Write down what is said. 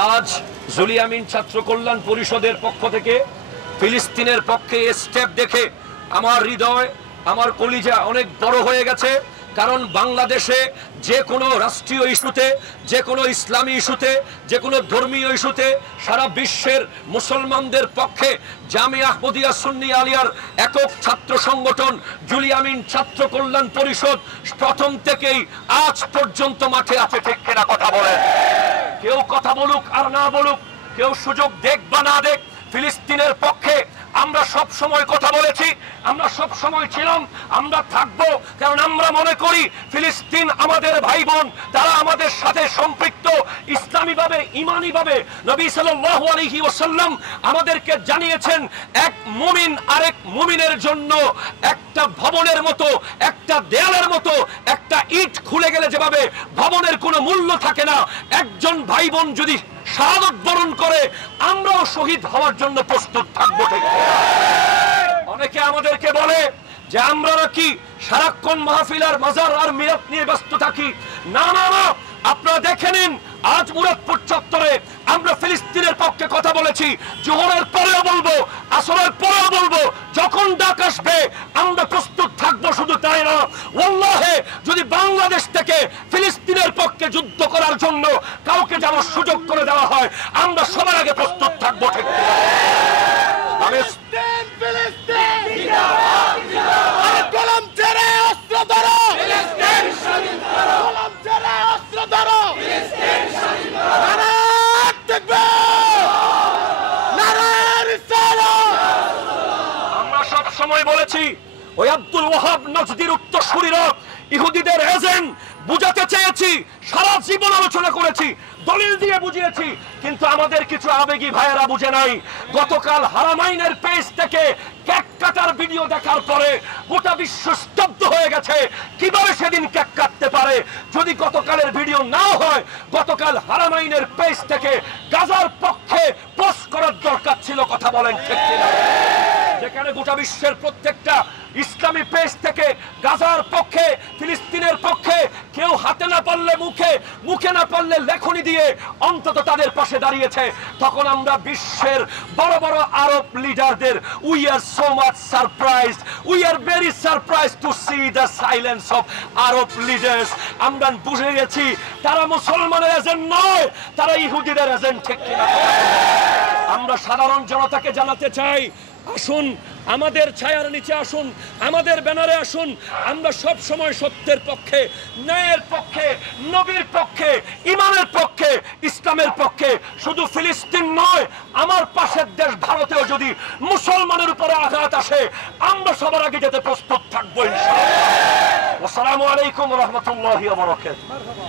আজ জুলিয়ামিন ছাত্র কল্যাণ পরিষদের পক্ষ থেকে ফিলিস্তিনের পক্ষে স্টেপ দেখে আমার হৃদয়, আমার কলিজা অনেক বড় হয়ে গেছে। কারণ বাংলাদেশে যে কোনো রাষ্ট্রীয় ইস্যুতে, যে কোনো ইসলামী ইস্যুতে, যে কোনো ধর্মীয় ইস্যুতে সারা বিশ্বের মুসলমানদের পক্ষে জামিয়া আহমদিয়া সুন্নি আলিয়ার একক ছাত্র সংগঠন জুলিয়ামিন ছাত্র কল্যাণ পরিষদ প্রথম থেকেই আজ পর্যন্ত মাঠে আছে। ঠিক কিনা কথা বলেন? কেউ কথা বলুক আর না বলুক, কেউ সুযোগ দেখ বা না দেখ, ফিলিস্তিনের পক্ষে আমরা সব সময় কথা বলেছি, আমরা সব সময় ছিলাম, আমরা থাকবো। কারণ আমরা মনে করি ফিলিস্তিন আমাদের ভাই বোন, তারা আমাদের সাথে সম্পৃক্ত ইসলামী ভাবে, ইমানি ভাবে। নবী সাল্লাল্লাহু আলাইহি ওয়াসাল্লাম আমাদেরকে জানিয়েছেন, এক মুমিন আরেক মুমিনের জন্য একটা ভবনের মতো, একটা দেয়ালের মতো। একটা ইট খুলে গেলে যেভাবে ভবনের কোনো মূল্য থাকে না, একজন ভাই বোন যদি শাহাদাত বরণ করে আমরাও শহীদ হওয়ার জন্য প্রস্তুত থাকবো। ঠিক অনেকে আমাদেরকে বলে যে আমরা নাকি সারাক্ষণ মাহফিল আর মাজার আর মিলাদ নিয়ে ব্যস্ত থাকি। না না না, আপনারা দেখে নিন, আজ মুরাদপুর চত্বরে আমরা ফিলিস্তিনের পক্ষে কথা বলেছি। জোহরের পরেও বলবো, আসরের পরেও বলবো, যখন ডাক আসবে আমরা প্রস্তুত থাকবো। শুধু তাই না, ওয়াল্লাহে যদি বাংলাদেশ থেকে ফিলিস্তিনের পক্ষে যুদ্ধ করার জন্য কাউকে যাওয়ার সুযোগ করে দেওয়া হয়, আমরা সবার আগে প্রস্তুত থাকবো। ঠিক কলম ছেড়ে অস্ত্র ধরো, কলম ছেড়ে অস্ত্র ধরো। আমরা সব সময় বলেছি, ওই আব্দুল ওয়াহাব নজদির উত্তরসূরিরা ইহুদিদের এজেন্ট বুঝাতে চেয়েছি, সারা জীবন আলোচনা করেছি, দলিল দিয়ে বুঝিয়েছি, কিন্তু আমাদের কিছু আবেগী ভাইয়েরা বুঝে নাই। গতকাল হারামাইনের পেজ থেকে কেক কাটার ভিডিও দেখার পরে গোটা বিশ্ব স্তব্ধ হয়ে গেছে। কিভাবে সেদিন কেক কাটতে পারে? যদি গতকালের ভিডিও না হয়, গতকাল হারামাইনের পেজ থেকে গাজার পক্ষে পোস্ট করার দরকার ছিল। কথা বলেন ঠিক কিনা? যেখানে গোটা বিশ্বের প্রত্যেকটা ইসলামী পেজ থেকে গাজার পক্ষে, ফিলিস্তিনের পক্ষে কেউ হাতে না পারলে মুখে, মুখে না পারলে লেখনি দিয়ে অন্তত তাদের পাশে দাঁড়িয়েছে। তখন আমরা বিশ্বের বড় বড় আরব লিডারদের we are so much surprised, we are very surprised to see the silence of Arab leaders. আমরা বুঝে গেছি তারা মুসলমানের এজেন্ট নয়, তারা ইহুদিদের এজেন্ট। ঠিক কিনা? আমরা সাধারণ জনতাকে জানাতে চাই, আসুন আমাদের ছায়ার নিচে আসুন, আমাদের ব্যানারে আসুন। আমরা সব সময় সত্যের পক্ষে, ন্যায়ের পক্ষে, নবীর পক্ষে, ইমানের পক্ষে, ইসলামের পক্ষে। শুধু ফিলিস্তিন নয়, আমার পাশের দেশ ভারতেও যদি মুসলমানের উপরে আঘাত আসে আমরা সবার আগে যেতে প্রস্তুত থাকবো ইনশাআল্লাহ। আসসালামু আলাইকুম ওয়া রাহমাতুল্লাহি ওয়া বারাকাতুহু।